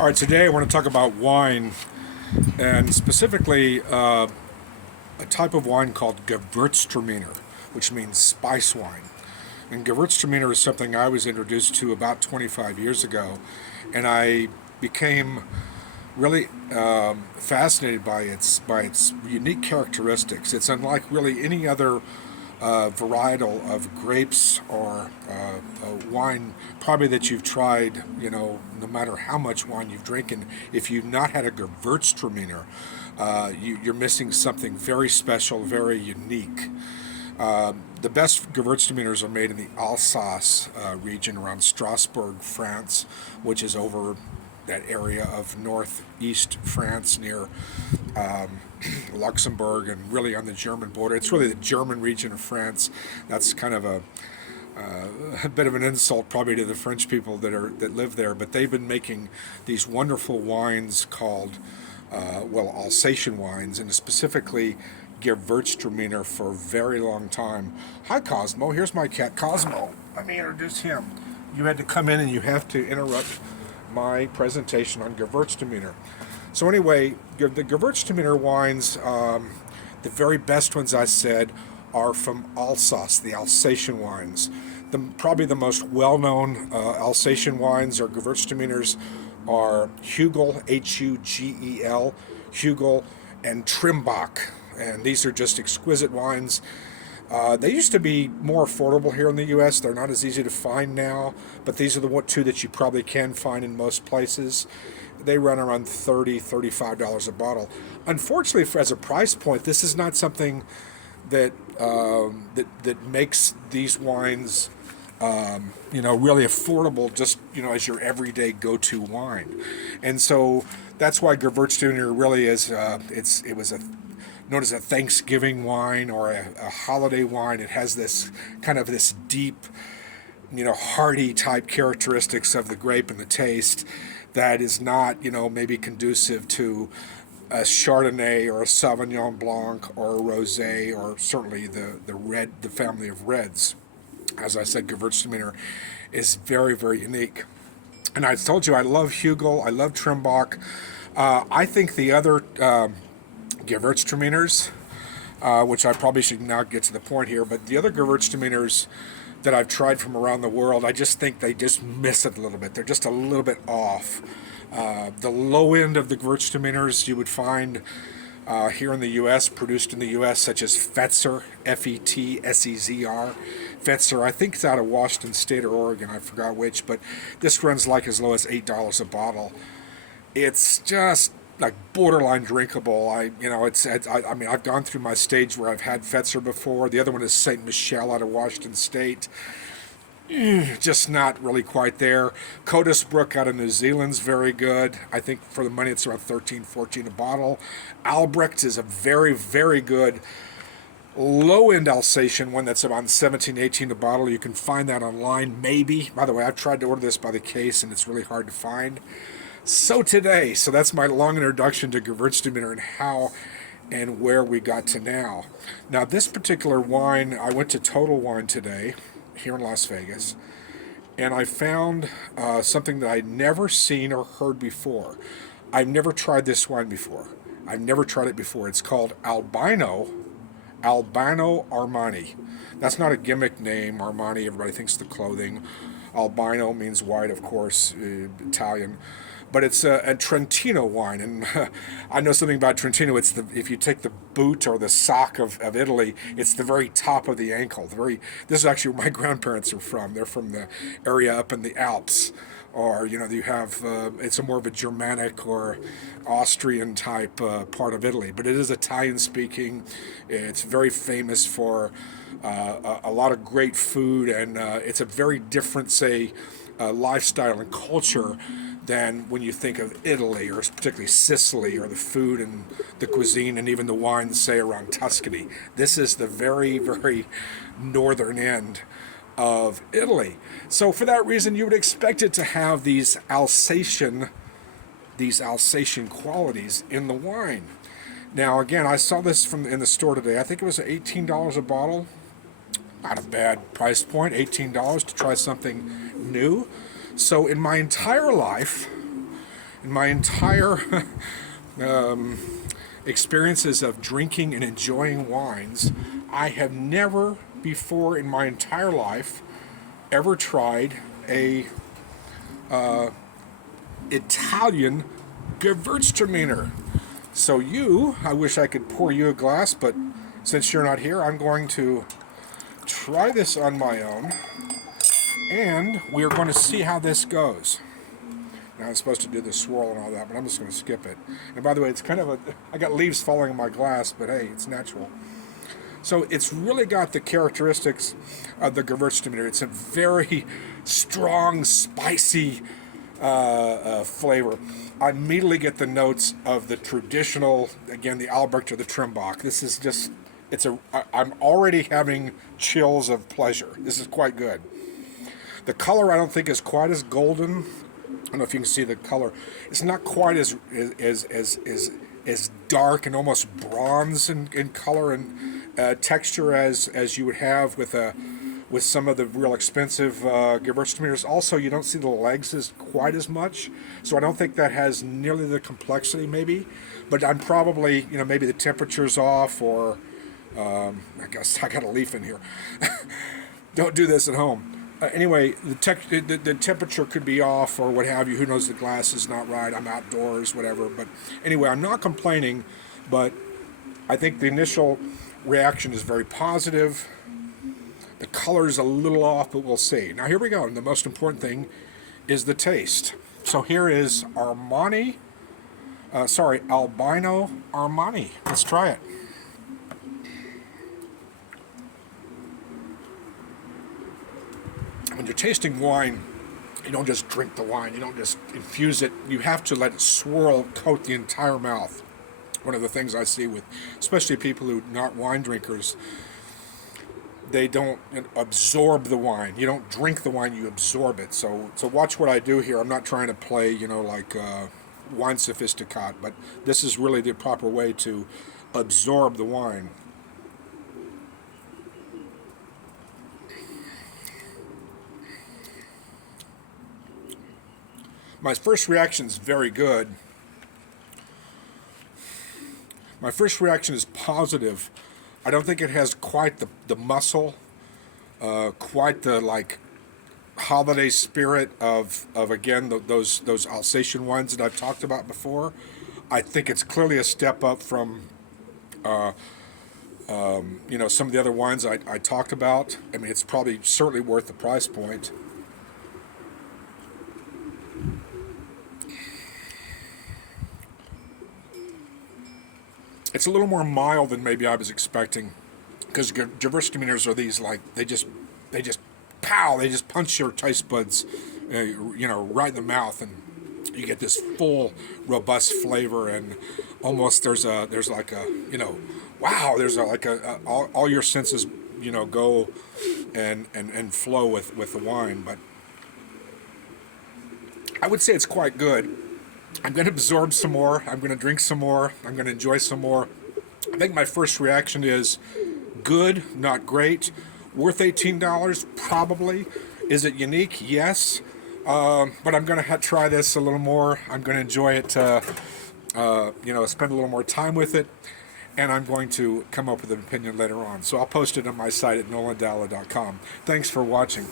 All right, today I want to talk about wine, and specifically a type of wine called Gewurtztraminer, which means spice wine. And Gewurztraminer is something I was introduced to about 25 years ago, and I became really fascinated by its unique characteristics. It's unlike really any other varietal of grapes or wine probably that you've tried. No matter how much wine you've drinking, if you've not had a Gewurztraminer, you're missing something very special, very unique. The best Gewurztraminers are made in the Alsace region around Strasbourg, France, which is over that area of northeast France near Luxembourg and really on the German border. It's really the German region of France. That's kind of a bit of an insult probably to the French people that live there, but they've been making these wonderful wines called Alsatian wines, and specifically Gewurztraminer for a very long time. Hi, Cosmo. Here's my cat, Cosmo. Let me introduce him. You had to come in and you have to interrupt my presentation on Gewurztraminer. So anyway, the Gewurztraminer wines, the very best ones I said, are from Alsace, the Alsatian wines. Probably the most well-known Alsatian wines or Gewurztraminers are Hugel, Hugel, Hugel, and Trimbach. And these are just exquisite wines. They used to be more affordable here in the U.S. They're not as easy to find now, but these are the two that you probably can find in most places. They run around $30, $35 a bottle. Unfortunately, as a price point, this is not something that makes these wines really affordable, just as your everyday go-to wine. And so that's why Gewurztraminer really is. It was known as a Thanksgiving wine or a holiday wine. It has this kind of this deep, hearty type characteristics of the grape and the taste that is not, maybe conducive to a Chardonnay or a Sauvignon Blanc or a Rosé or certainly the family of reds. As I said, Gewurztraminer is very, very unique. And I told you I love Hugel, I love Trimbach. I think the other Gewurztraminers, which I probably should now get to the point here, but the other Gewurztraminers that I've tried from around the world, I just think they just miss it a little bit. They're just a little bit off. The low end of the Gewurztraminers you would find here in the U.S., produced in the U.S., such as Fetzer, Fetser. Fetzer, I think it's out of Washington State or Oregon, I forgot which, but this runs like as low as $8 a bottle. It's just like borderline drinkable. I've gone through my stage where I've had Fetzer before. The other one is St. Michel out of Washington State. Just not really quite there. Codesbrook out of New Zealand's very good. I think for the money it's around $13, $14 a bottle. Albrecht is a very, very good low-end Alsatian one that's around $17, $18 a bottle. You can find that online, maybe. By the way, I've tried to order this by the case and it's really hard to find. So that's my long introduction to Gewurztraminer and how and where we got to now. Now, this particular wine, I went to Total Wine today here in Las Vegas, and I found something that I'd never seen or heard before. I've never tried this wine before. I've never tried it before. It's called Albino Armani. That's not a gimmick name, Armani. Everybody thinks the clothing. Albino means white, of course, Italian. But it's a Trentino wine, and I know something about Trentino. If you take the boot or the sock of Italy, it's the very top of the ankle. This is actually where my grandparents are from. They're from the area up in the Alps, or you have it's a more of a Germanic or Austrian type part of Italy, but it is Italian speaking. It's very famous for a lot of great food, and it's a very different, say, lifestyle and culture than when you think of Italy, or particularly Sicily, or the food and the cuisine and even the wines, say, around Tuscany. This is the very, very northern end of Italy. So for that reason, you would expect it to have these Alsatian qualities in the wine. Now, again, I saw this in the store today. I think it was $18 a bottle. Not a bad price point, $18 to try something new. So in my entire life, In my entire experiences of drinking and enjoying wines, I have never before in my entire life ever tried a Italian Gewurtztraminer. So I wish I could pour you a glass, but since you're not here, I'm going to try this on my own, and we're going to see how this goes. Now I'm supposed to do the swirl and all that, but I'm just going to skip it. And by the way, it's kind of I got leaves falling in my glass, but hey, it's natural. So it's really got the characteristics of the Gewürztraminer. It's a very strong, spicy flavor. I immediately get the notes of the traditional, again, the Albrecht or the Trimbach. This is just, I'm already having chills of pleasure. This is quite good. The color I don't think is quite as golden. I don't know if you can see the color. It's not quite as dark and almost bronze in color and texture as you would have with some of the real expensive Gewürztraminers. Also, you don't see the legs as quite as much, so I don't think that has nearly the complexity maybe. But I'm probably, maybe the temperature's off, or I guess I got a leaf in here. Don't do this at home. Anyway, the temperature could be off or what have you. Who knows? The glass is not right. I'm outdoors, whatever. But anyway, I'm not complaining, but I think the initial reaction is very positive. The color is a little off, but we'll see. Now here we go. And the most important thing is the taste. So here is Albino Armani. Let's try it. When you're tasting wine, you don't just drink the wine, you don't just infuse it, you have to let it swirl, coat the entire mouth. One of the things I see with, especially people who are not wine drinkers, they don't absorb the wine. You don't drink the wine, you absorb it. So watch what I do here. I'm not trying to play, like wine sophisticat, but this is really the proper way to absorb the wine. My first reaction is very good. My first reaction is positive. I don't think it has quite the muscle, quite the holiday spirit of again those Alsatian wines that I've talked about before. I think it's clearly a step up from some of the other wines I talked about. I mean, it's probably certainly worth the price point. It's a little more mild than maybe I was expecting, because Gewürztraminers are these they just punch your taste buds, right in the mouth, and you get this full, robust flavor, and almost there's all your senses go and flow with the wine. But I would say it's quite good. I'm going to absorb some more. I'm going to drink some more. I'm going to enjoy some more. I think my first reaction is good, not great. Worth $18? Probably. Is it unique? Yes. But I'm going to try this a little more. I'm going to enjoy it, spend a little more time with it. And I'm going to come up with an opinion later on. So I'll post it on my site at nolandalla.com. Thanks for watching.